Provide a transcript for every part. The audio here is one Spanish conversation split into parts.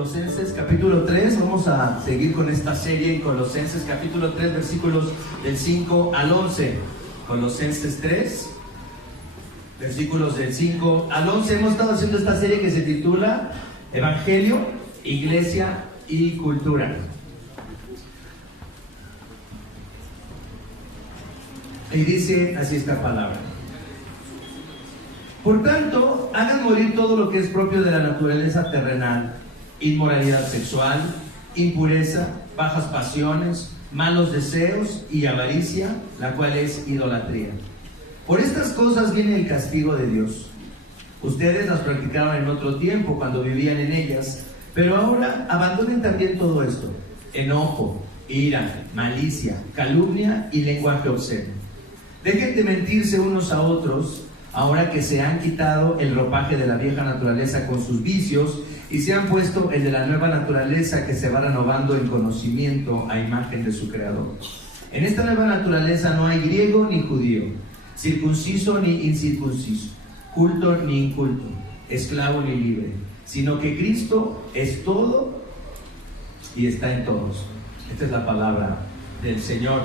Colosenses capítulo 3. Vamos a seguir con esta serie en Colosenses capítulo 3, versículos del 5 al 11. Colosenses 3, versículos del 5 al 11. Hemos estado haciendo esta serie que se titula Evangelio, Iglesia y Cultura. Y dice así esta palabra: por tanto, hagan morir todo lo que es propio de la naturaleza terrenal: inmoralidad sexual, impureza, bajas pasiones, malos deseos y avaricia, la cual es idolatría. Por estas cosas viene el castigo de Dios. Ustedes las practicaron en otro tiempo cuando vivían en ellas, pero ahora abandonen también todo esto: enojo, ira, malicia, calumnia y lenguaje obsceno. Dejen de mentirse unos a otros, ahora que se han quitado el ropaje de la vieja naturaleza con sus vicios y se han puesto el de la nueva naturaleza, que se va renovando en conocimiento a imagen de su Creador. En esta nueva naturaleza no hay griego ni judío, circunciso ni incircunciso, culto ni inculto, esclavo ni libre, sino que Cristo es todo y está en todos. Esta es la palabra del Señor.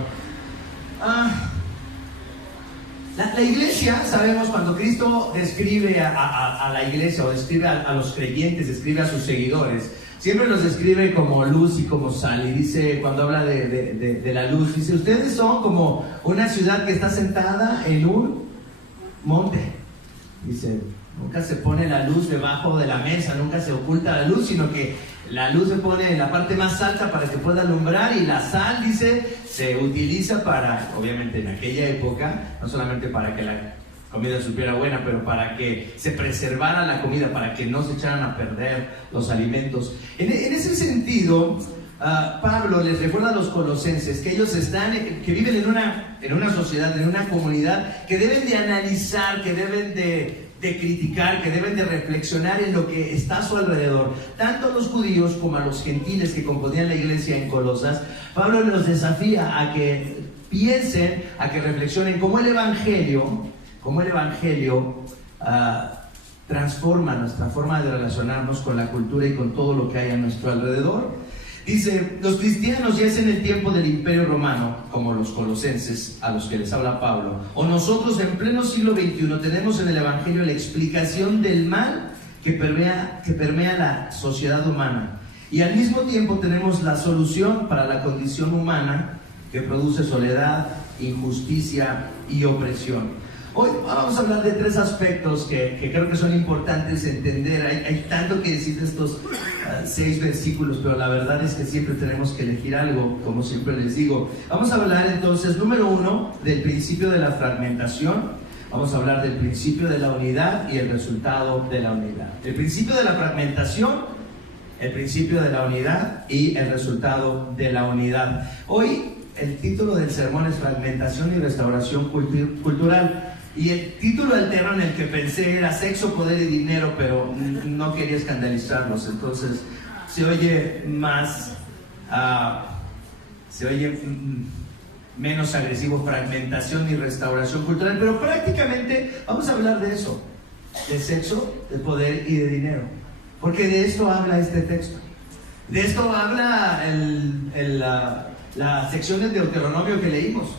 La iglesia, sabemos, cuando Cristo describe a la iglesia o describe a los creyentes, describe a sus seguidores, siempre los describe como luz y como sal. Y dice, cuando habla de la luz, dice: ustedes son como una ciudad que está sentada en un monte. Dice, nunca se pone la luz debajo de la mesa, nunca se oculta la luz, sino que la luz se pone en la parte más alta para que pueda alumbrar. Y la sal, dice, se utiliza para, obviamente en aquella época, no solamente para que la comida supiera buena, pero para que se preservara la comida, para que no se echaran a perder los alimentos. En ese sentido, Pablo les recuerda a los colosenses que ellos que viven en una sociedad, en una comunidad, que deben de analizar, que deben de criticar, que deben de reflexionar en lo que está a su alrededor. Tanto a los judíos como a los gentiles que componían la iglesia en Colosas, Pablo los desafía a que piensen, a que reflexionen cómo el Evangelio transforma nuestra forma de relacionarnos con la cultura y con todo lo que hay a nuestro alrededor. Dice, los cristianos ya es en el tiempo del Imperio Romano, como los colosenses a los que les habla Pablo, o nosotros en pleno siglo XXI tenemos en el Evangelio la explicación del mal que permea la sociedad humana, y al mismo tiempo tenemos la solución para la condición humana que produce soledad, injusticia y opresión. Hoy vamos a hablar de tres aspectos que creo que son importantes entender. Hay tanto que decir de estos 6 versículos, pero la verdad es que siempre tenemos que elegir algo, como siempre les digo. Vamos a hablar entonces, número 1, del principio de la fragmentación. Vamos a hablar del principio de la unidad y el resultado de la unidad. El principio de la fragmentación, el principio de la unidad y el resultado de la unidad. Hoy el título del sermón es Fragmentación y Restauración Cultural. Y el título alterno en el que pensé era Sexo, Poder y Dinero, pero no quería escandalizarlos, entonces se oye menos agresivo: fragmentación y restauración cultural. Pero prácticamente vamos a hablar de eso, de sexo, de poder y de dinero, porque de esto habla este texto. De esto habla la sección del Deuteronomio que leímos.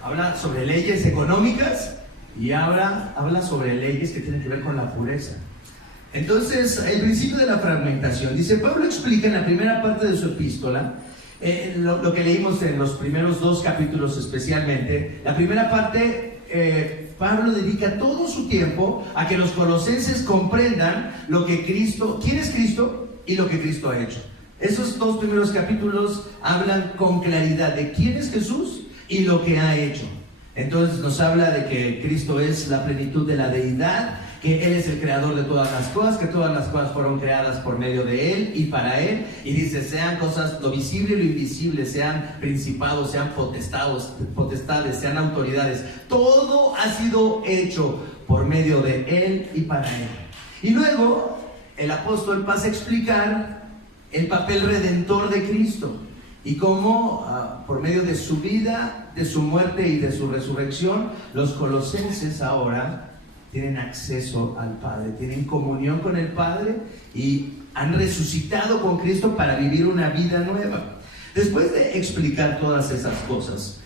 Habla sobre leyes económicas y habla sobre leyes que tienen que ver con la pureza. Entonces, el principio de la fragmentación. Dice, Pablo explica en la primera parte de su epístola, lo que leímos en los primeros 2 capítulos especialmente. La primera parte, Pablo dedica todo su tiempo a que los colosenses comprendan quién es Cristo y lo que Cristo ha hecho. Esos 2 primeros capítulos hablan con claridad de quién es Jesús y lo que ha hecho. Entonces nos habla de que Cristo es la plenitud de la deidad, que Él es el creador de todas las cosas, que todas las cosas fueron creadas por medio de Él y para Él. Y dice, sean cosas, lo visible y lo invisible, sean principados, sean potestades, sean autoridades. Todo ha sido hecho por medio de Él y para Él. Y luego el apóstol pasa a explicar el papel redentor de Cristo y cómo por medio de su vida, de su muerte y de su resurrección, los colosenses ahora tienen acceso al Padre, tienen comunión con el Padre y han resucitado con Cristo para vivir una vida nueva. Después de explicar todas esas cosas,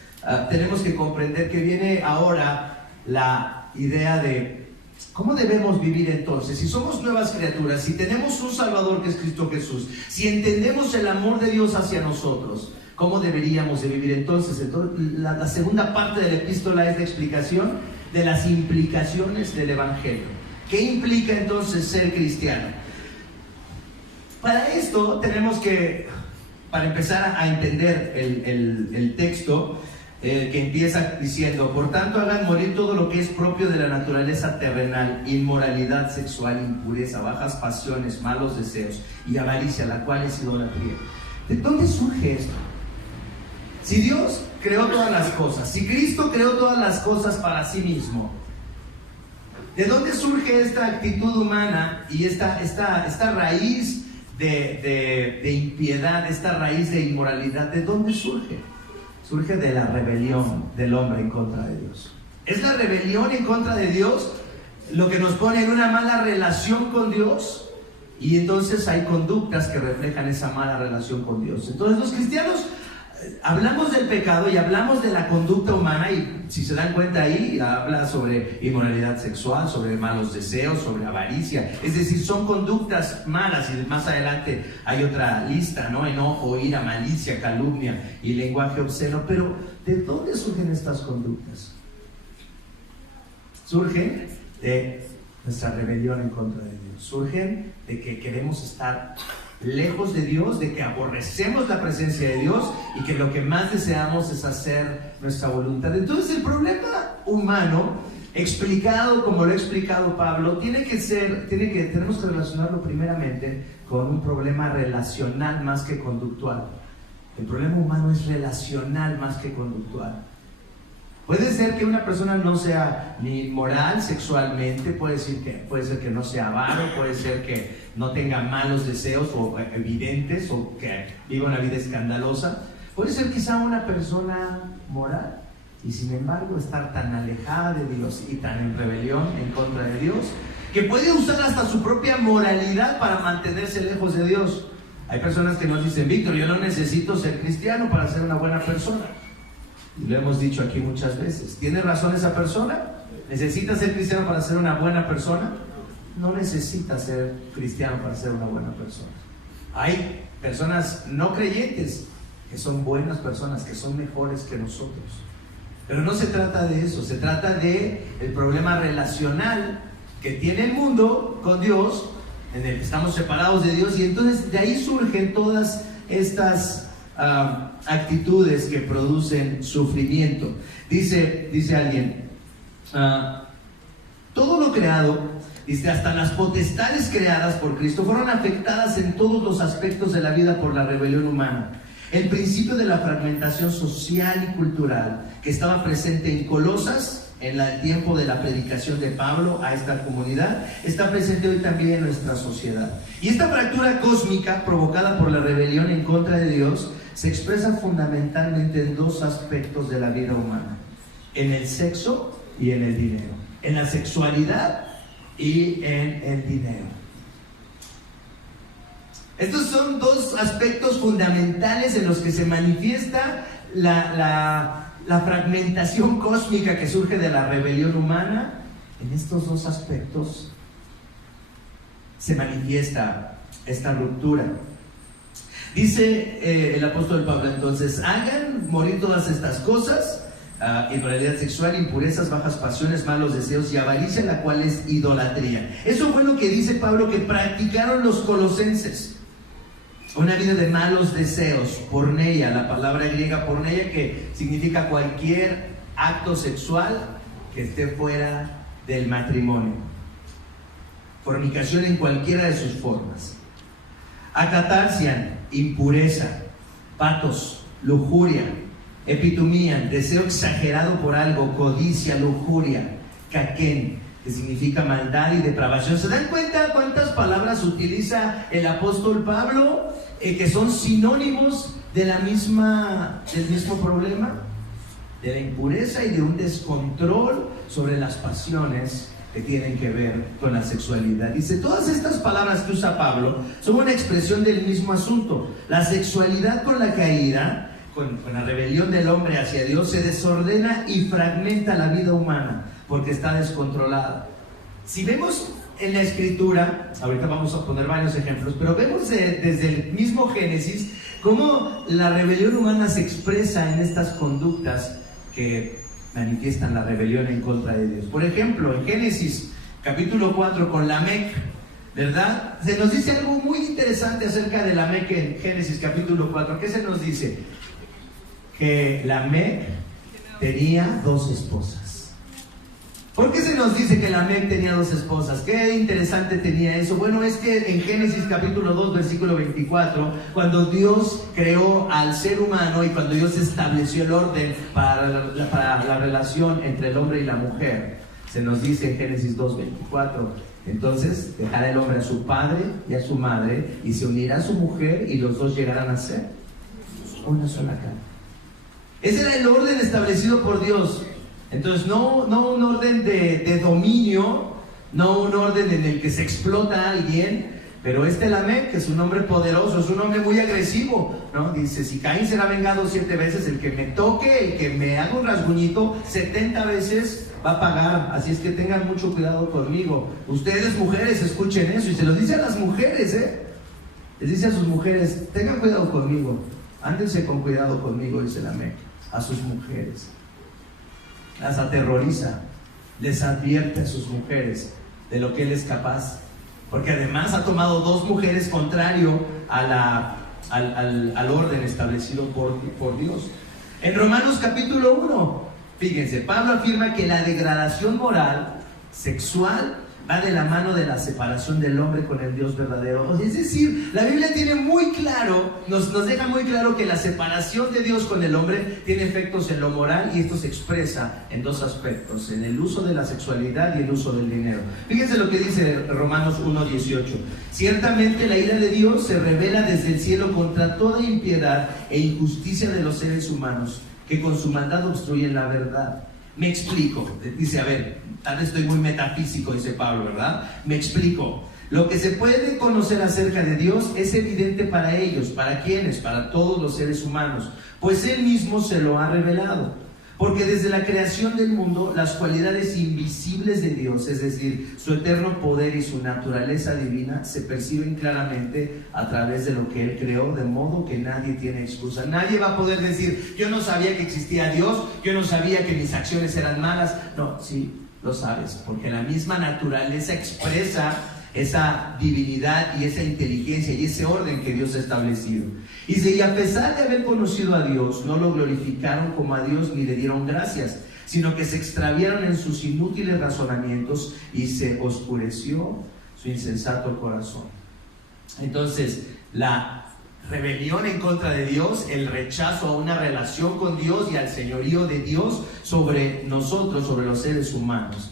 tenemos que comprender que viene ahora la idea de cómo debemos vivir entonces. Si somos nuevas criaturas, si tenemos un Salvador que es Cristo Jesús, si entendemos el amor de Dios hacia nosotros, ¿cómo deberíamos de vivir entonces? La segunda parte de la epístola es la explicación de las implicaciones del Evangelio. ¿Qué implica entonces ser cristiano? Para esto tenemos que, para empezar a entender el texto, que empieza diciendo: por tanto hagan morir todo lo que es propio de la naturaleza terrenal, inmoralidad sexual, impureza, bajas pasiones, malos deseos y avaricia, la cual es idolatría. ¿De dónde surge esto? Si Dios creó todas las cosas, si Cristo creó todas las cosas para sí mismo, ¿de dónde surge esta actitud humana y esta raíz de impiedad, esta raíz de inmoralidad? ¿De dónde surge? Surge de la rebelión del hombre en contra de Dios. Es la rebelión en contra de Dios lo que nos pone en una mala relación con Dios, y entonces hay conductas que reflejan esa mala relación con Dios. Entonces los cristianos hablamos del pecado y hablamos de la conducta humana, y si se dan cuenta ahí habla sobre inmoralidad sexual, sobre malos deseos, sobre avaricia. Es decir, son conductas malas, y más adelante hay otra lista, ¿no? Enojo, ira, malicia, calumnia y lenguaje obsceno. Pero ¿de dónde surgen estas conductas? Surgen de nuestra rebelión en contra de Dios. Surgen de que queremos estar lejos de Dios, de que aborrecemos la presencia de Dios y que lo que más deseamos es hacer nuestra voluntad. Entonces el problema humano, explicado como lo ha explicado Pablo, tenemos que relacionarlo primeramente con un problema relacional más que conductual. El problema humano es relacional más que conductual. Puede ser que una persona no sea ni moral sexualmente, puede ser que no sea avaro, puede ser que no tenga malos deseos o evidentes, o que viva una vida escandalosa. Puede ser quizá una persona moral y sin embargo estar tan alejada de Dios y tan en rebelión en contra de Dios, que puede usar hasta su propia moralidad para mantenerse lejos de Dios. Hay personas que nos dicen: Víctor, yo no necesito ser cristiano para ser una buena persona. Y lo hemos dicho aquí muchas veces. ¿Tiene razón esa persona? ¿Necesita ser cristiano para ser una buena persona? No necesita ser cristiano para ser una buena persona. Hay personas no creyentes que son buenas personas, que son mejores que nosotros. Pero no se trata de eso, se trata de el problema relacional que tiene el mundo con Dios, en el que estamos separados de Dios, y entonces de ahí surgen todas estas actitudes que producen sufrimiento. Dice alguien, todo lo creado, dice, hasta las potestades creadas por Cristo fueron afectadas en todos los aspectos de la vida por la rebelión humana. El principio de la fragmentación social y cultural que estaba presente en Colosas en el tiempo de la predicación de Pablo a esta comunidad, está presente hoy también en nuestra sociedad. Y esta fractura cósmica provocada por la rebelión en contra de Dios se expresa fundamentalmente en dos aspectos de la vida humana: en el sexo y en el dinero. En la sexualidad y en el dinero. Estos son dos aspectos fundamentales en los que se manifiesta la fragmentación cósmica que surge de la rebelión humana. En estos dos aspectos se manifiesta esta ruptura. Dice el apóstol Pablo entonces: hagan morir todas estas cosas, inmoralidad sexual, impurezas, bajas pasiones, malos deseos y avaricia, la cual es idolatría. Eso fue lo que dice Pablo que practicaron los colosenses. Una vida de malos deseos, porneia, la palabra griega porneia, que significa cualquier acto sexual que esté fuera del matrimonio. Fornicación en cualquiera de sus formas. Acatarsian, impureza. Patos, lujuria. Epitumía, deseo exagerado por algo. Codicia, lujuria. Caquén, que significa maldad y depravación. ¿Se dan cuenta cuántas palabras utiliza el apóstol Pablo que son sinónimos del mismo problema? De la impureza y de un descontrol sobre las pasiones que tienen que ver con la sexualidad. Dice, todas estas palabras que usa Pablo son una expresión del mismo asunto. La sexualidad con la caída, con la rebelión del hombre hacia Dios, se desordena y fragmenta la vida humana porque está descontrolada. Si vemos en la Escritura, ahorita vamos a poner varios ejemplos, pero vemos desde el mismo Génesis cómo la rebelión humana se expresa en estas conductas que manifiestan la rebelión en contra de Dios. Por ejemplo, en Génesis capítulo 4 con Lamec, ¿verdad? Se nos dice algo muy interesante acerca de Lamec en Génesis capítulo 4. ¿Qué se nos dice? Que Lamec tenía 2 esposas. ¿Por qué se nos dice que Lamec tenía 2 esposas? ¿Qué interesante tenía eso? Bueno, es que en Génesis capítulo 2, versículo 24, cuando Dios creó al ser humano y cuando Dios estableció el orden para la relación entre el hombre y la mujer, se nos dice en Génesis 2, 24, entonces dejará el hombre a su padre y a su madre y se unirá a su mujer y los dos llegarán a ser una sola carne. Ese era el orden establecido por Dios. Entonces no un orden de dominio, no un orden en el que se explota a alguien, pero Lamec, que es un hombre poderoso, es un hombre muy agresivo, ¿no? Dice, si Caín será vengado 7 veces, el que me toque, el que me haga un rasguñito, 70 veces va a pagar. Así es que tengan mucho cuidado conmigo. Ustedes, mujeres, escuchen eso, y se lo dice a las mujeres, les dice a sus mujeres, tengan cuidado conmigo, ándense con cuidado conmigo, dice Lamec, a sus mujeres. Las aterroriza, les advierte a sus mujeres de lo que él es capaz, porque además ha tomado 2 mujeres contrario al orden establecido por Dios. En Romanos capítulo 1, fíjense, Pablo afirma que la degradación moral, sexual, va de la mano de la separación del hombre con el Dios verdadero. Es decir, la Biblia tiene muy claro, nos deja muy claro que la separación de Dios con el hombre tiene efectos en lo moral, y esto se expresa en 2 aspectos, en el uso de la sexualidad y el uso del dinero. Fíjense lo que dice Romanos 1:18. Ciertamente la ira de Dios se revela desde el cielo contra toda impiedad e injusticia de los seres humanos, que con su maldad obstruyen la verdad. Me explico, dice, a ver, tal vez estoy muy metafísico, dice Pablo, ¿verdad? Me explico. Lo que se puede conocer acerca de Dios es evidente para ellos. ¿Para quiénes? Para todos los seres humanos, pues Él mismo se lo ha revelado. Porque desde la creación del mundo, las cualidades invisibles de Dios, es decir, su eterno poder y su naturaleza divina, se perciben claramente a través de lo que Él creó, de modo que nadie tiene excusa. Nadie va a poder decir, yo no sabía que existía Dios, yo no sabía que mis acciones eran malas. No, sí, lo sabes, porque la misma naturaleza expresa esa divinidad y esa inteligencia y ese orden que Dios ha establecido. Y a pesar de haber conocido a Dios, no lo glorificaron como a Dios ni le dieron gracias, sino que se extraviaron en sus inútiles razonamientos y se oscureció su insensato corazón. Entonces, la rebelión en contra de Dios, el rechazo a una relación con Dios y al señorío de Dios sobre nosotros, sobre los seres humanos,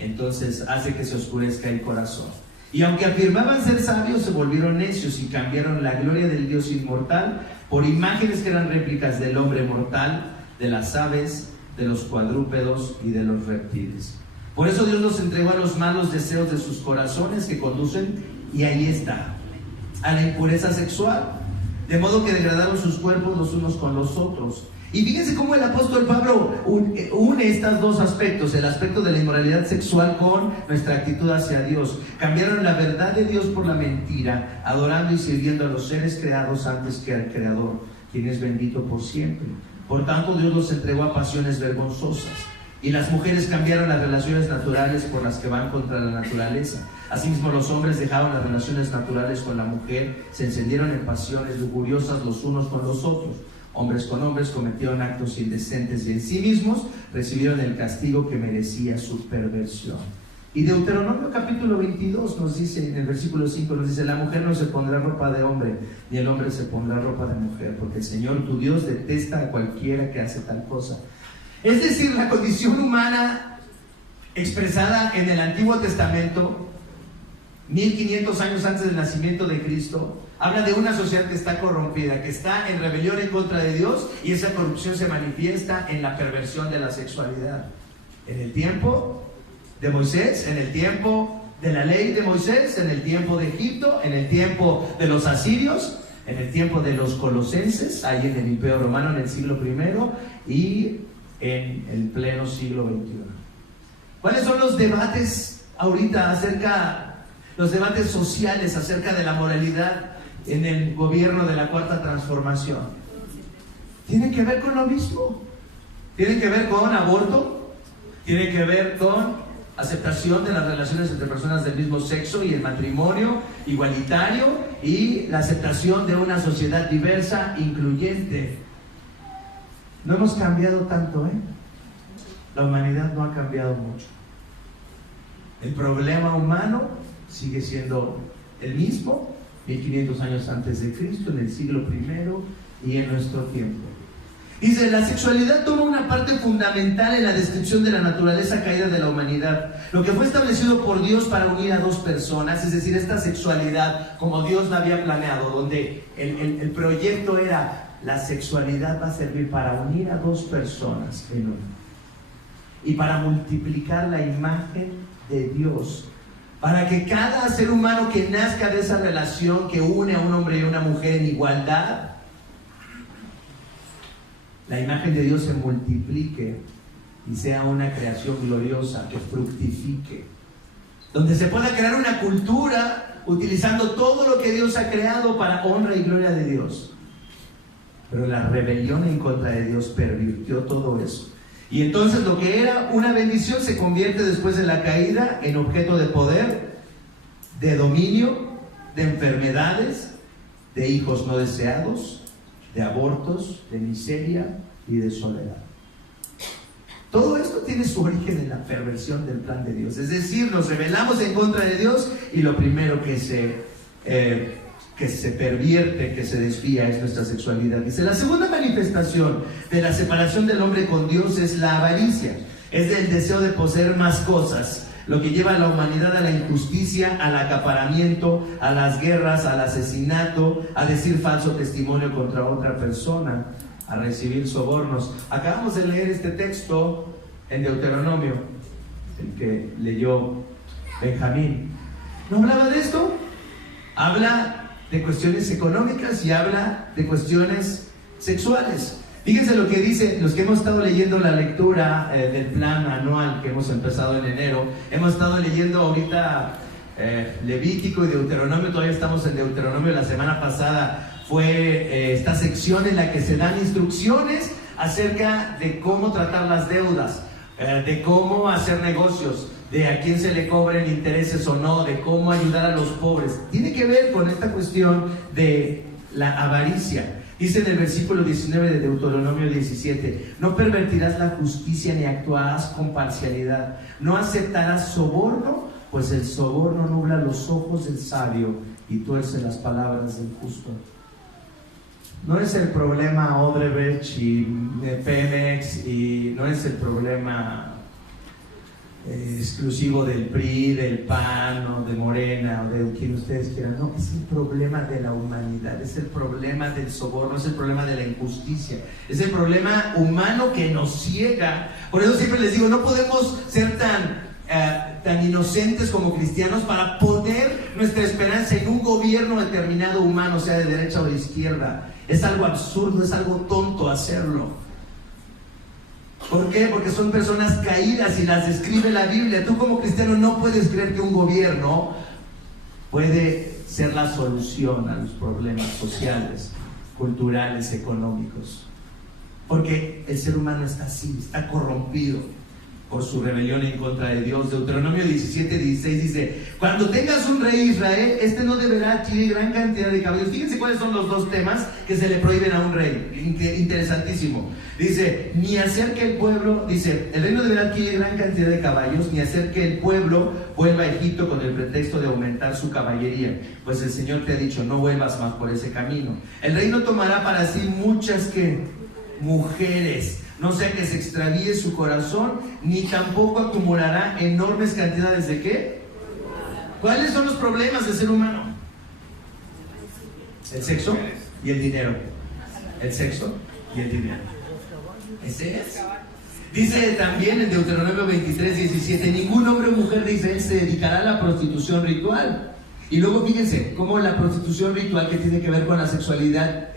entonces hace que se oscurezca el corazón. Y aunque afirmaban ser sabios, se volvieron necios y cambiaron la gloria del Dios inmortal por imágenes que eran réplicas del hombre mortal, de las aves, de los cuadrúpedos y de los reptiles. Por eso Dios los entregó a los malos deseos de sus corazones, que conducen, y ahí está, a la impureza sexual, de modo que degradaron sus cuerpos los unos con los otros. Y fíjense cómo el apóstol Pablo une estos 2 aspectos, el aspecto de la inmoralidad sexual con nuestra actitud hacia Dios. Cambiaron la verdad de Dios por la mentira, adorando y sirviendo a los seres creados antes que al Creador, quien es bendito por siempre. Por tanto, Dios los entregó a pasiones vergonzosas. Y las mujeres cambiaron las relaciones naturales por las que van contra la naturaleza. Asimismo, los hombres dejaron las relaciones naturales con la mujer, se encendieron en pasiones lujuriosas los unos con los otros. Hombres con hombres cometieron actos indecentes y en sí mismos recibieron el castigo que merecía su perversión. Y Deuteronomio capítulo 22 nos dice, en el versículo 5 nos dice, la mujer no se pondrá ropa de hombre, ni el hombre se pondrá ropa de mujer, porque el Señor tu Dios detesta a cualquiera que hace tal cosa. Es decir, la condición humana expresada en el Antiguo Testamento, 1500 años antes del nacimiento de Cristo, habla de una sociedad que está corrompida, que está en rebelión en contra de Dios, y esa corrupción se manifiesta en la perversión de la sexualidad. En el tiempo de Moisés, en el tiempo de la ley de Moisés, en el tiempo de Egipto, en el tiempo de los asirios, en el tiempo de los colosenses, ahí en el Imperio Romano en el siglo I y en el pleno siglo XXI. ¿Cuáles son los debates ahorita los debates sociales acerca de la moralidad en el gobierno de la Cuarta Transformación? Tienen que ver con lo mismo. Tienen que ver con aborto, tienen que ver con aceptación de las relaciones entre personas del mismo sexo y el matrimonio igualitario y la aceptación de una sociedad diversa, incluyente. No hemos cambiado tanto, ¿eh? La humanidad no ha cambiado mucho. El problema humano sigue siendo el mismo 1500 años antes de Cristo, en el siglo I y en nuestro tiempo. Dice, la sexualidad toma una parte fundamental en la descripción de la naturaleza caída de la humanidad. Lo que fue establecido por Dios para unir a dos personas, es decir, esta sexualidad como Dios la había planeado, donde el proyecto era, la sexualidad va a servir para unir a dos personas en uno. Y para multiplicar la imagen de Dios. Para que cada ser humano que nazca de esa relación que une a un hombre y a una mujer en igualdad, la imagen de Dios se multiplique y sea una creación gloriosa que fructifique, donde se pueda crear una cultura utilizando todo lo que Dios ha creado para honra y gloria de Dios. Pero la rebelión en contra de Dios pervirtió todo eso, y entonces lo que era una bendición se convierte después de la caída en objeto de poder, de dominio, de enfermedades, de hijos no deseados, de abortos, de miseria y de soledad. Todo esto tiene su origen en la perversión del plan de Dios. Es decir, nos rebelamos en contra de Dios y lo primero que se pervierte, que se desvía, es nuestra sexualidad. Dice, la segunda manifestación de la separación del hombre con Dios es la avaricia. Es el deseo de poseer más cosas, lo que lleva a la humanidad a la injusticia, al acaparamiento, a las guerras, al asesinato, a decir falso testimonio contra otra persona, a recibir sobornos. Acabamos de leer este texto en Deuteronomio, el que leyó Benjamín. ¿No hablaba de esto? Habla de cuestiones económicas y habla de cuestiones sexuales. Fíjense lo que dice, los que hemos estado leyendo la lectura del plan anual que hemos empezado en enero. Hemos estado leyendo ahorita Levítico y Deuteronomio, todavía estamos en Deuteronomio. La semana pasada fue esta sección en la que se dan instrucciones acerca de cómo tratar las deudas, de cómo hacer negocios, de a quién se le cobren intereses o no, de cómo ayudar a los pobres. Tiene que ver con esta cuestión de la avaricia. Dice en el versículo 19 de Deuteronomio 17, no pervertirás la justicia ni actuarás con parcialidad, no aceptarás soborno, pues el soborno nubla los ojos del sabio y tuerce las palabras del justo. No es el problema Odebrecht y Pemex, y no es el problema exclusivo del PRI, del PAN o de Morena o de quien ustedes quieran. No, es el problema de la humanidad, es el problema del soborno, es el problema de la injusticia, es el problema humano que nos ciega. Por eso siempre les digo, no podemos ser tan inocentes como cristianos para poner nuestra esperanza en un gobierno determinado humano, sea de derecha o de izquierda. Es algo absurdo, es algo tonto hacerlo. ¿Por qué? Porque son personas caídas y las describe la Biblia. Tú como cristiano no puedes creer que un gobierno puede ser la solución a los problemas sociales, culturales, económicos. Porque el ser humano está así, está corrompido por su rebelión en contra de Dios. Deuteronomio 17:16 dice, cuando tengas un rey Israel, este no deberá adquirir gran cantidad de caballos. Fíjense cuáles son los dos temas que se le prohíben a un rey. Interesantísimo. Dice, ni hacer que el pueblo, dice, el rey no deberá adquirir gran cantidad de caballos, ni hacer que el pueblo vuelva a Egipto con el pretexto de aumentar su caballería, pues el Señor te ha dicho, no vuelvas más por ese camino. El rey no tomará para sí muchas mujeres, no sea que se extravíe su corazón, ni tampoco acumulará enormes cantidades de ¿qué? ¿Cuáles son los problemas del ser humano? El sexo y el dinero. El sexo y el dinero. Ese es. Dice también en Deuteronomio 23:17, ningún hombre o mujer de Israel se dedicará a la prostitución ritual. Y luego fíjense cómo la prostitución ritual, que tiene que ver con la sexualidad,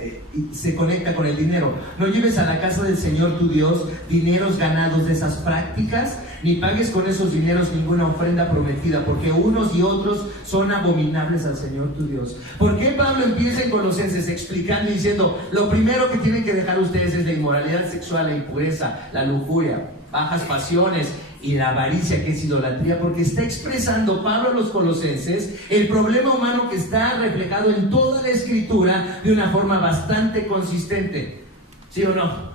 se conecta con el dinero. No lleves a la casa del Señor tu Dios dineros ganados de esas prácticas, ni pagues con esos dineros ninguna ofrenda prometida, porque unos y otros son abominables al Señor tu Dios. ¿Por qué Pablo empieza en Colosenses explicando y diciendo, lo primero que tienen que dejar ustedes es la inmoralidad sexual, la impureza, la lujuria, bajas pasiones y la avaricia, que es idolatría? Porque está expresando Pablo a los colosenses el problema humano que está reflejado en toda la Escritura de una forma bastante consistente. ¿Sí o no?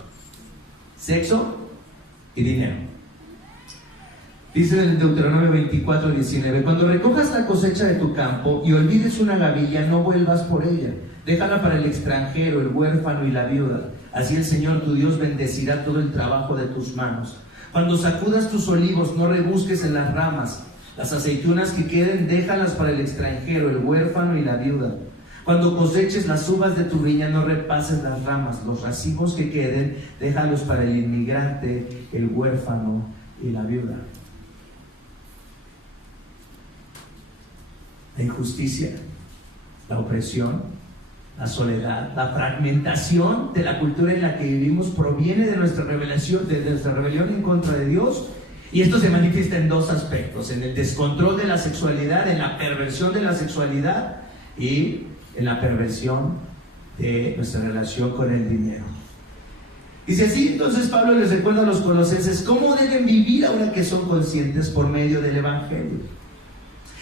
Sexo y dinero. Dice en Deuteronomio 24:19, cuando recojas la cosecha de tu campo y olvides una gavilla, no vuelvas por ella. Déjala para el extranjero, el huérfano y la viuda. Así el Señor tu Dios bendecirá todo el trabajo de tus manos. Cuando sacudas tus olivos, no rebusques en las ramas. Las aceitunas que queden, déjalas para el extranjero, el huérfano y la viuda. Cuando coseches las uvas de tu viña, no repases las ramas. Los racimos que queden, déjalos para el inmigrante, el huérfano y la viuda. La injusticia, la opresión, la soledad, la fragmentación de la cultura en la que vivimos proviene de nuestra rebelión en contra de Dios. Y esto se manifiesta en dos aspectos: en el descontrol de la sexualidad, en la perversión de la sexualidad y en la perversión de nuestra relación con el dinero. Dice así, entonces Pablo les recuerda a los colosenses cómo deben vivir ahora que son conscientes por medio del Evangelio.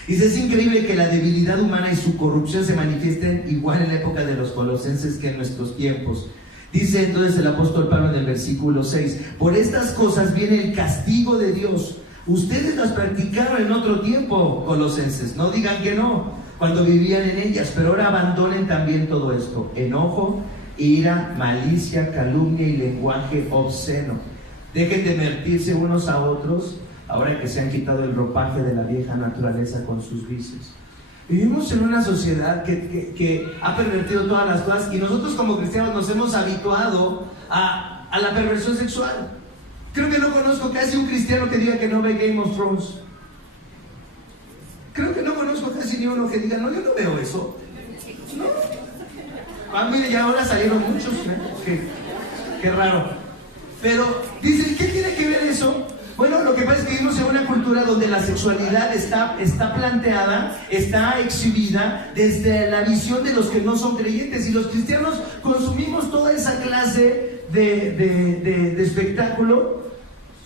Dice, es increíble que la debilidad humana y su corrupción se manifiesten igual en la época de los colosenses que en nuestros tiempos. Dice entonces el apóstol Pablo en el versículo 6, por estas cosas viene el castigo de Dios. Ustedes las practicaron en otro tiempo, colosenses, no digan que no, cuando vivían en ellas, pero ahora abandonen también todo esto: enojo, ira, malicia, calumnia y lenguaje obsceno. Dejen de mentirse unos a otros, ahora que se han quitado el ropaje de la vieja naturaleza con sus vicios. Vivimos en una sociedad que ha pervertido todas las cosas, y nosotros como cristianos nos hemos habituado a la perversión sexual. Creo que no conozco casi un cristiano que diga que no ve Game of Thrones. Creo que no conozco casi ni uno que diga, no, yo no veo eso. No. Ah, mire, ya ahora salieron muchos, qué raro. Pero dice, ¿qué tiene que ver eso? Bueno, lo que pasa es que vivimos en una cultura donde la sexualidad está planteada, está exhibida desde la visión de los que no son creyentes, y los cristianos consumimos toda esa clase de espectáculo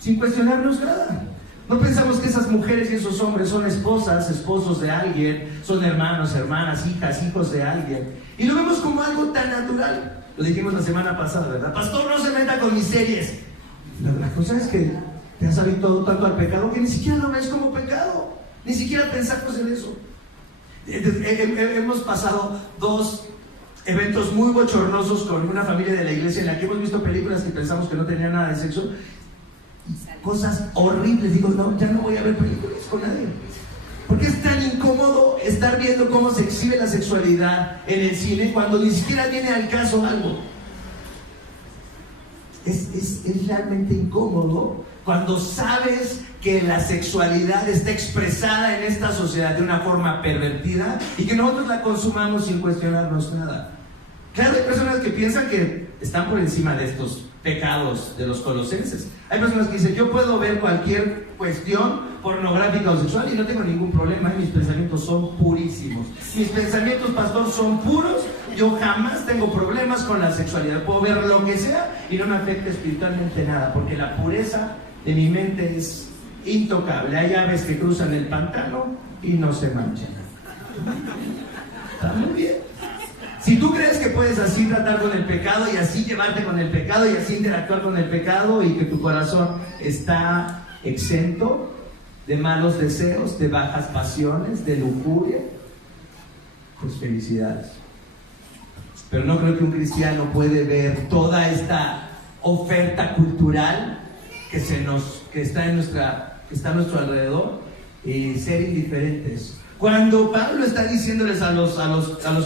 sin cuestionarnos nada. No pensamos que esas mujeres y esos hombres son esposas, esposos de alguien, son hermanos, hermanas, hijas, hijos de alguien, y lo vemos como algo tan natural. Lo dijimos la semana pasada, ¿verdad? Pastor, no se meta con mis series. La cosa es que te has habituado tanto al pecado que ni siquiera lo ves como pecado, ni siquiera pensamos en eso. Hemos pasado 2 eventos muy bochornosos con una familia de la iglesia en la que hemos visto películas que pensamos que no tenían nada de sexo, cosas horribles. Digo, no, ya no voy a ver películas con nadie, porque es tan incómodo estar viendo cómo se exhibe la sexualidad en el cine cuando ni siquiera viene al caso algo. Es realmente incómodo cuando sabes que la sexualidad está expresada en esta sociedad de una forma pervertida y que nosotros la consumamos sin cuestionarnos nada. Claro, hay personas que piensan que están por encima de estos pecados de los colosenses. Hay personas que dicen, yo puedo ver cualquier cuestión pornográfica o sexual y no tengo ningún problema, mis pensamientos son purísimos. Mis pensamientos, pastor, son puros. Yo jamás tengo problemas con la sexualidad. Puedo ver lo que sea y no me afecta espiritualmente nada, porque la pureza de mi mente es intocable. Hay aves que cruzan el pantano y no se manchan. Está muy bien. Si tú crees que puedes así tratar con el pecado y así llevarte con el pecado y así interactuar con el pecado, y que tu corazón está exento de malos deseos, de bajas pasiones, de lujuria, pues felicidades. Pero no creo que un cristiano puede ver toda esta oferta cultural que está a nuestro alrededor y ser indiferentes. Cuando Pablo está diciéndoles a los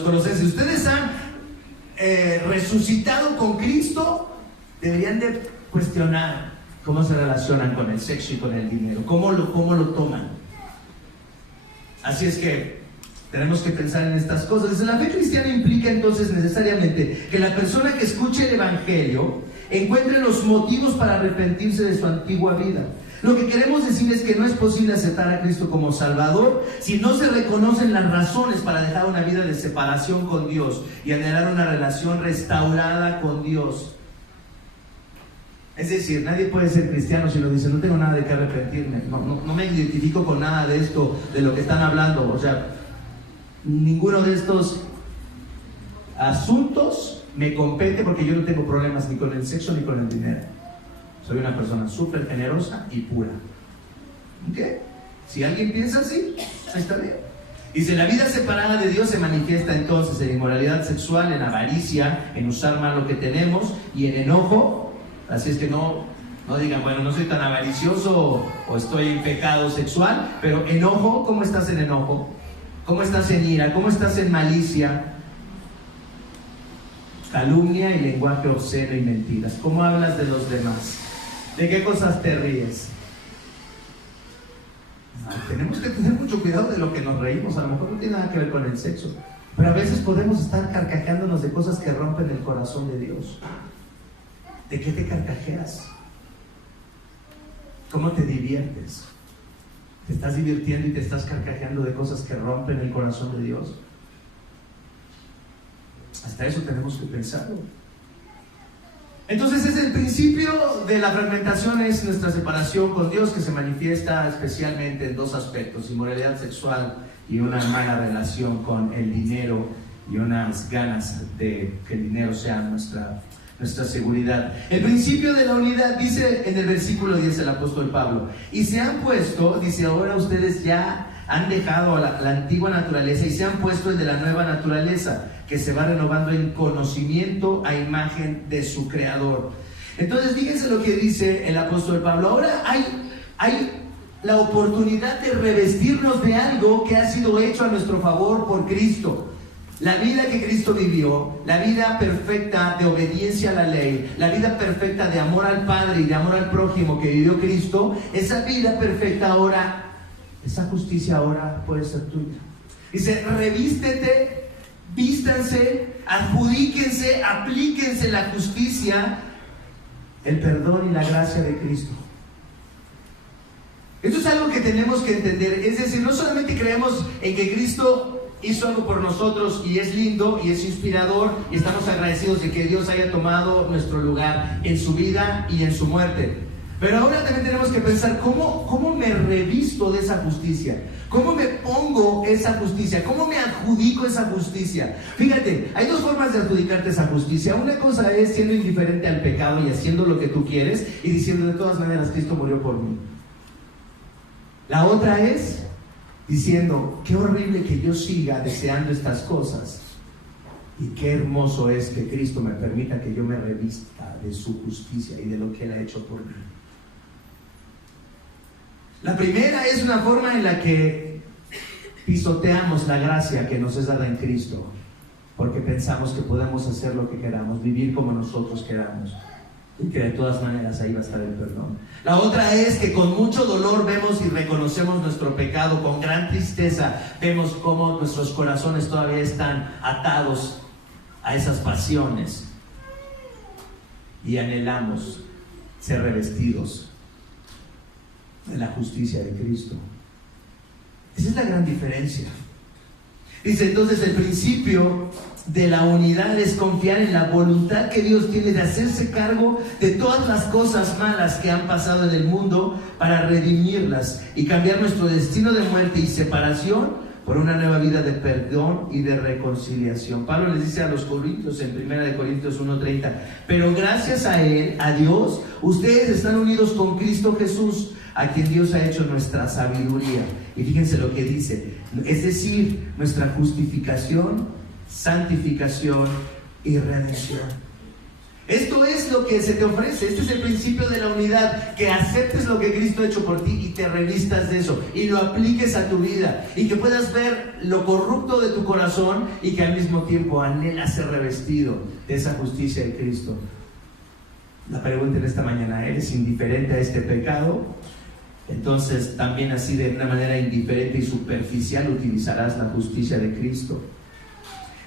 colosenses, ustedes han resucitado con Cristo, deberían de cuestionar ¿Cómo se relacionan con el sexo y con el dinero? ¿Cómo lo toman? Así es que tenemos que pensar en estas cosas. La fe cristiana implica entonces necesariamente que la persona que escuche el Evangelio encuentre los motivos para arrepentirse de su antigua vida. Lo que queremos decir es que no es posible aceptar a Cristo como Salvador si no se reconocen las razones para dejar una vida de separación con Dios y anhelar una relación restaurada con Dios. Es decir, nadie puede ser cristiano si no dice, no tengo nada de qué arrepentirme, no me identifico con nada de esto, de lo que están hablando. O sea, ninguno de estos asuntos me compete porque yo no tengo problemas ni con el sexo ni con el dinero. Soy una persona súper generosa y pura. ¿Ok? Si alguien piensa así, está bien. Dice, la vida separada de Dios se manifiesta entonces en inmoralidad sexual, en avaricia, en usar mal lo que tenemos y en enojo. Así es que no digan, bueno, no soy tan avaricioso o estoy en pecado sexual, pero enojo, ¿cómo estás en enojo? ¿Cómo estás en ira? ¿Cómo estás en malicia? Calumnia y lenguaje obsceno y mentiras. ¿Cómo hablas de los demás? ¿De qué cosas te ríes? Tenemos que tener mucho cuidado de lo que nos reímos. A lo mejor no tiene nada que ver con el sexo, pero a veces podemos estar carcajeándonos de cosas que rompen el corazón de Dios. ¿De qué te carcajeas? ¿Cómo te diviertes? ¿Te estás divirtiendo y te estás carcajeando de cosas que rompen el corazón de Dios? Hasta eso tenemos que pensarlo. Entonces, es el principio de la fragmentación, es nuestra separación con Dios, que se manifiesta especialmente en dos aspectos: inmoralidad sexual y una mala relación con el dinero y unas ganas de que el dinero sea nuestra seguridad. El principio de la unidad dice en el versículo 10 el apóstol Pablo: y se han puesto, dice, ahora ustedes ya han dejado la antigua naturaleza y se han puesto el de la nueva naturaleza, que se va renovando en conocimiento a imagen de su creador. Entonces fíjense lo que dice el apóstol Pablo. Ahora hay la oportunidad de revestirnos de algo que ha sido hecho a nuestro favor por Cristo. La vida que Cristo vivió, la vida perfecta de obediencia a la ley, la vida perfecta de amor al Padre y de amor al prójimo que vivió Cristo, esa vida perfecta ahora, esa justicia ahora puede ser tuya. Dice, revístete, vístanse, adjudíquense, aplíquense la justicia, el perdón y la gracia de Cristo. Esto es algo que tenemos que entender. Es decir, no solamente creemos en que Cristo hizo algo por nosotros y es lindo y es inspirador y estamos agradecidos de que Dios haya tomado nuestro lugar en su vida y en su muerte, pero ahora también tenemos que pensar cómo me revisto de esa justicia, cómo me pongo esa justicia, cómo me adjudico esa justicia. Fíjate, hay dos formas de adjudicarte esa justicia. Una cosa es siendo indiferente al pecado y haciendo lo que tú quieres y diciendo, de todas maneras, Cristo murió por mí. La otra es diciendo, qué horrible que yo siga deseando estas cosas y qué hermoso es que Cristo me permita que yo me revista de su justicia y de lo que Él ha hecho por mí. La primera es una forma en la que pisoteamos la gracia que nos es dada en Cristo, porque pensamos que podemos hacer lo que queramos, vivir como nosotros queramos, y que de todas maneras ahí va a estar el perdón. La otra es que con mucho dolor vemos y reconocemos nuestro pecado, con gran tristeza vemos cómo nuestros corazones todavía están atados a esas pasiones y anhelamos ser revestidos de la justicia de Cristo. Esa es la gran diferencia. Dice entonces, el principio de la unidad es confiar en la voluntad que Dios tiene de hacerse cargo de todas las cosas malas que han pasado en el mundo para redimirlas y cambiar nuestro destino de muerte y separación por una nueva vida de perdón y de reconciliación. Pablo les dice a los Corintios en 1 Corintios 1:30, pero gracias a Él, a Dios, ustedes están unidos con Cristo Jesús, a quien Dios ha hecho nuestra sabiduría. Y fíjense lo que dice, es decir, nuestra justificación, santificación y redención. Esto es lo que se te ofrece. Este es el principio de la unidad, que aceptes lo que Cristo ha hecho por ti y te revistas de eso y lo apliques a tu vida, y que puedas ver lo corrupto de tu corazón y que al mismo tiempo anhelas ser revestido de esa justicia de Cristo. La pregunta en esta mañana: ¿eres indiferente a este pecado? Entonces también así de una manera indiferente y superficial utilizarás la justicia de Cristo.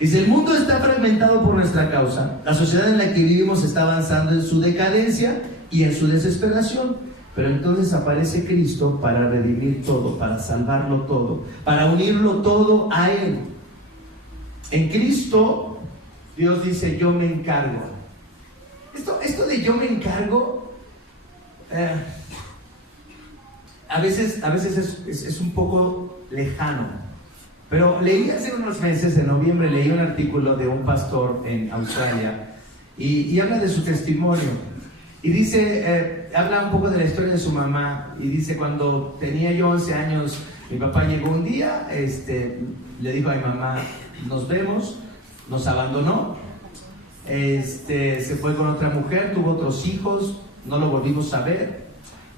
Dice: el mundo está fragmentado por nuestra causa. La sociedad en la que vivimos está avanzando en su decadencia y en su desesperación. Pero entonces aparece Cristo para redimir todo, para salvarlo todo, para unirlo todo a Él. En Cristo, Dios dice: yo me encargo. Esto de yo me encargo, a veces es un poco lejano. Pero leí hace unos meses, en noviembre, leí un artículo de un pastor en Australia y habla de su testimonio. Y dice, habla un poco de la historia de su mamá. Y dice: cuando tenía yo 11 años, mi papá llegó un día, le dijo a mi mamá: nos vemos, nos abandonó, se fue con otra mujer, tuvo otros hijos, no lo volvimos a ver.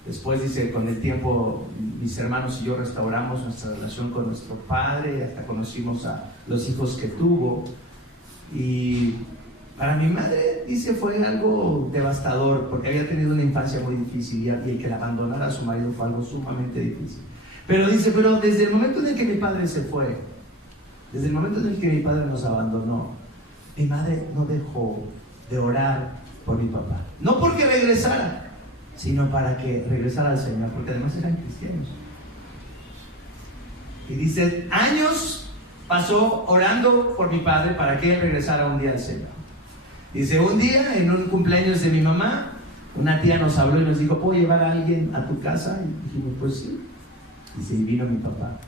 Después dice: con el tiempo mis hermanos y yo restauramos nuestra relación con nuestro padre, hasta conocimos a los hijos que tuvo. Y para mi madre, dice, fue algo devastador, porque había tenido una infancia muy difícil y el que la abandonara a su marido fue algo sumamente difícil. Pero dice: pero desde el momento en el que mi padre se fue, desde el momento en el que mi padre nos abandonó, mi madre no dejó de orar por mi papá. No porque regresara, sino para que regresara al Señor, porque además eran cristianos. Y dice: años pasó orando por mi padre para que él regresara un día al Señor. Dice: un día, en un cumpleaños de mi mamá, una tía nos habló y nos dijo: ¿puedo llevar a alguien a tu casa? Y dijimos: pues sí. Dice: y vino mi papá.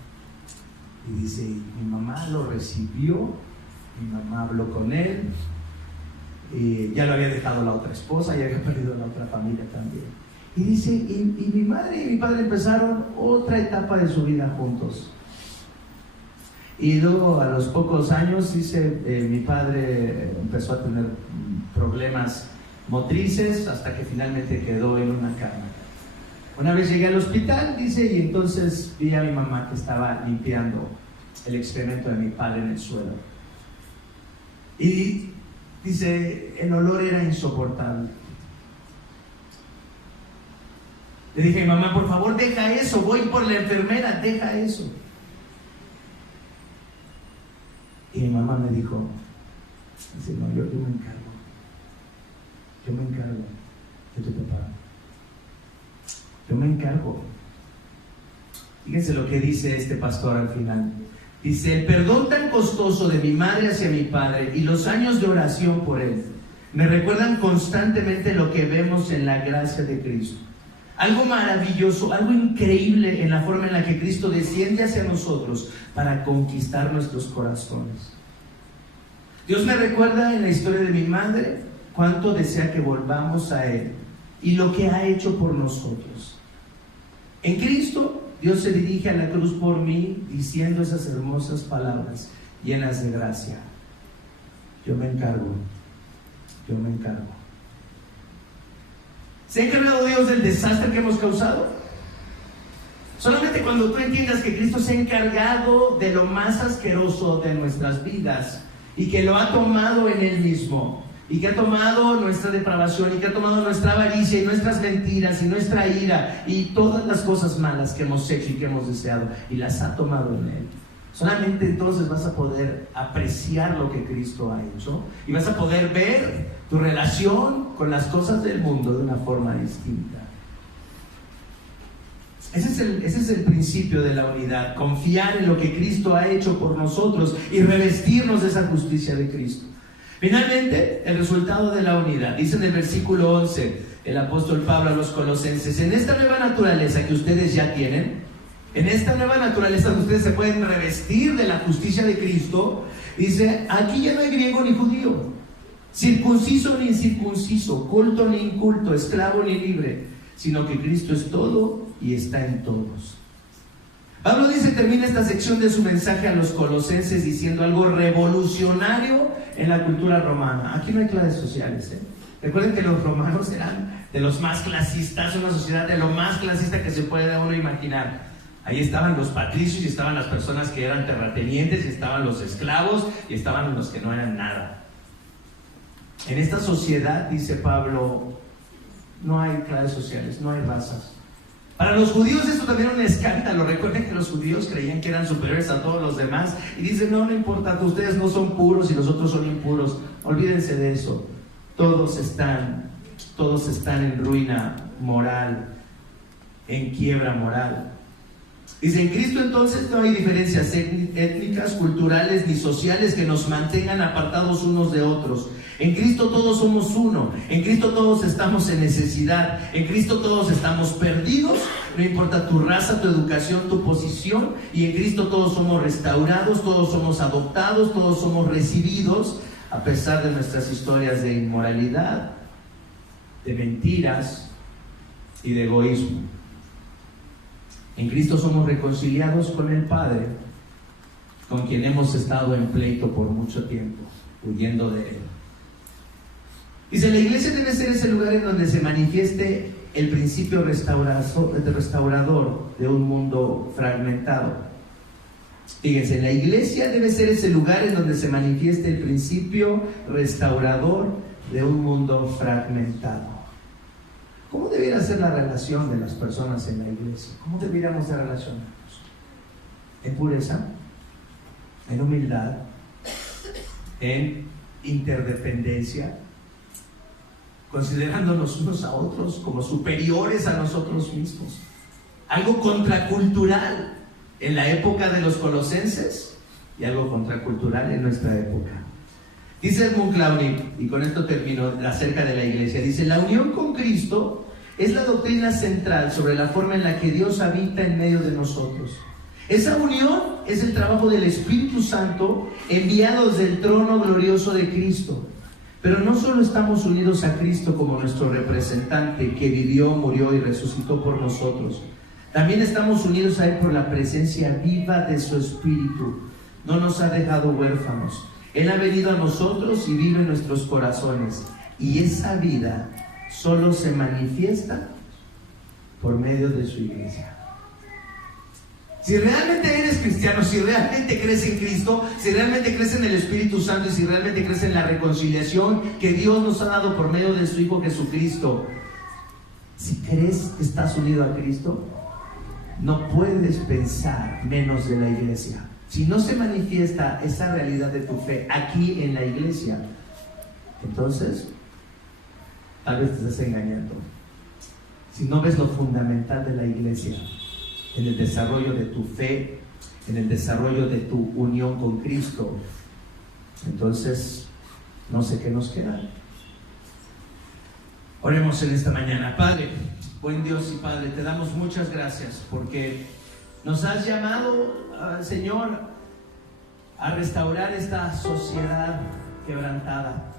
Y dice: mi mamá lo recibió, mi mamá habló con él, y ya lo había dejado la otra esposa, ya había perdido la otra familia también. Y dice: y mi madre y mi padre empezaron otra etapa de su vida juntos. Y luego, a los pocos años, dice, mi padre empezó a tener problemas motrices hasta que finalmente quedó en una cama. Una vez llegué al hospital, dice, y entonces vi a mi mamá que estaba limpiando el excremento de mi padre en el suelo. Y dice: el olor era insoportable. Le dije: mamá, por favor, deja eso, voy por la enfermera, deja eso. Y mi mamá me dijo, dice: no, yo me encargo de tu papá. Yo me encargo. Fíjense lo que dice este pastor al final. Dice: el perdón tan costoso de mi madre hacia mi padre y los años de oración por él me recuerdan constantemente lo que vemos en la gracia de Cristo. Algo maravilloso, algo increíble en la forma en la que Cristo desciende hacia nosotros para conquistar nuestros corazones. Dios me recuerda en la historia de mi madre cuánto desea que volvamos a Él y lo que ha hecho por nosotros. En Cristo, Dios se dirige a la cruz por mí diciendo esas hermosas palabras llenas de gracia: yo me encargo, yo me encargo. ¿Se ha encargado Dios del desastre que hemos causado? Solamente cuando tú entiendas que Cristo se ha encargado de lo más asqueroso de nuestras vidas y que lo ha tomado en Él mismo, y que ha tomado nuestra depravación, y que ha tomado nuestra avaricia y nuestras mentiras y nuestra ira y todas las cosas malas que hemos hecho y que hemos deseado, y las ha tomado en Él. Solamente entonces vas a poder apreciar lo que Cristo ha hecho y vas a poder ver tu relación con las cosas del mundo de una forma distinta. Ese es el principio de la unidad: confiar en lo que Cristo ha hecho por nosotros y revestirnos de esa justicia de Cristo. Finalmente, el resultado de la unidad. Dice en el versículo 11 el apóstol Pablo a los colosenses: en esta nueva naturaleza que ustedes ya tienen, en esta nueva naturaleza donde ustedes se pueden revestir de la justicia de Cristo, dice: aquí ya no hay griego ni judío, circunciso ni incircunciso, culto ni inculto, esclavo ni libre, sino que Cristo es todo y está en todos. Pablo termina esta sección de su mensaje a los colosenses diciendo algo revolucionario en la cultura romana. Aquí no hay clases sociales, Recuerden que los romanos eran de los más clasistas, una sociedad de lo más clasista que se puede uno imaginar. Ahí estaban los patricios y estaban las personas que eran terratenientes, y estaban los esclavos y estaban los que no eran nada. En esta sociedad, dice Pablo, no hay clases sociales, no hay razas. Para los judíos esto también era un escándalo. Recuerden que los judíos creían que eran superiores a todos los demás y dicen, no importa, ustedes no son puros y nosotros son impuros. Olvídense de eso. Todos están en ruina moral, en quiebra moral. Dice, en Cristo entonces no hay diferencias étnicas, culturales ni sociales que nos mantengan apartados unos de otros. En Cristo todos somos uno. En Cristo todos estamos en necesidad. En Cristo todos estamos perdidos. No importa tu raza, tu educación, tu posición. Y en Cristo todos somos restaurados, todos somos adoptados, todos somos recibidos, a pesar de nuestras historias de inmoralidad, de mentiras y de egoísmo. En Cristo somos reconciliados con el Padre, con quien hemos estado en pleito por mucho tiempo, huyendo de Él. Dice, la iglesia debe ser ese lugar en donde se manifieste el principio restaurador de un mundo fragmentado. Fíjense, la iglesia debe ser ese lugar en donde se manifieste el principio restaurador de un mundo fragmentado. ¿Cómo debiera ser la relación de las personas en la iglesia? ¿Cómo debiéramos de relacionarnos? En pureza, en humildad, en interdependencia, considerándonos unos a otros como superiores a nosotros mismos. Algo contracultural en la época de los colosenses y algo contracultural en nuestra época. Dice Edmund Clowney, y con esto termino, acerca de la iglesia, dice, la unión con Cristo es la doctrina central sobre la forma en la que Dios habita en medio de nosotros. Esa unión es el trabajo del Espíritu Santo enviado desde el trono glorioso de Cristo. Pero no solo estamos unidos a Cristo como nuestro representante que vivió, murió y resucitó por nosotros. También estamos unidos a Él por la presencia viva de su Espíritu. No nos ha dejado huérfanos. Él ha venido a nosotros y vive en nuestros corazones. Y esa vida solo se manifiesta por medio de su iglesia. Si realmente eres cristiano, si realmente crees en Cristo, si realmente crees en el Espíritu Santo y si realmente crees en la reconciliación que Dios nos ha dado por medio de su Hijo Jesucristo, si crees que estás unido a Cristo, no puedes pensar menos de la iglesia. Si no se manifiesta esa realidad de tu fe aquí en la iglesia, entonces tal vez te estés engañando. Si no ves lo fundamental de la iglesia en el desarrollo de tu fe, en el desarrollo de tu unión con Cristo, entonces no sé qué nos queda. Oremos en esta mañana. Padre, buen Dios y Padre, te damos muchas gracias porque nos has llamado, Señor, a restaurar esta sociedad quebrantada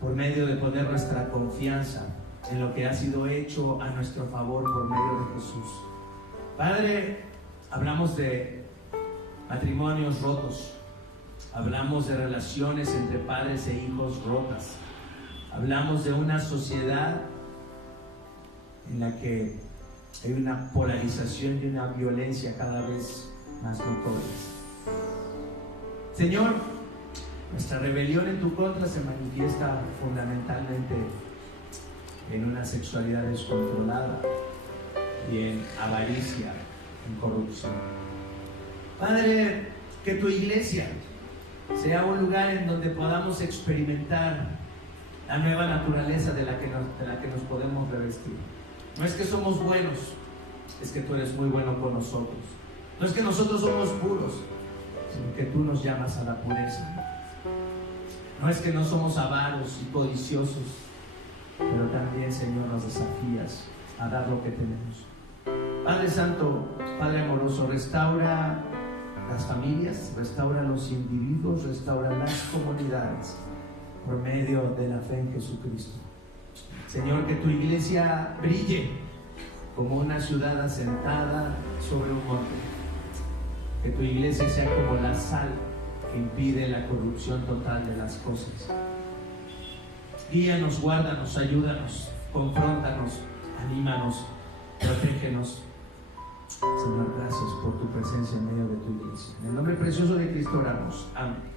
por medio de poner nuestra confianza en lo que ha sido hecho a nuestro favor por medio de Jesús. Padre, hablamos de matrimonios rotos, hablamos de relaciones entre padres e hijos rotas, hablamos de una sociedad en la que hay una polarización y una violencia cada vez más notorias. Señor, nuestra rebelión en tu contra se manifiesta fundamentalmente en una sexualidad descontrolada y en avaricia, en corrupción. Padre, que tu iglesia sea un lugar en donde podamos experimentar la nueva naturaleza de la que nos podemos revestir. No es que somos buenos, es que tú eres muy bueno con nosotros. No es que nosotros somos puros, sino que tú nos llamas a la pureza. No es que no somos avaros y codiciosos, pero también, Señor, nos desafías a dar lo que tenemos. Padre Santo, Padre amoroso, restaura las familias, restaura los individuos, restaura las comunidades por medio de la fe en Jesucristo. Señor, que tu iglesia brille como una ciudad asentada sobre un monte. Que tu iglesia sea como la sal que impide la corrupción total de las cosas. Guíanos, guárdanos, ayúdanos, confróntanos, anímanos, protégenos. Señor, gracias por tu presencia en medio de tu iglesia. En el nombre precioso de Cristo oramos. Amén.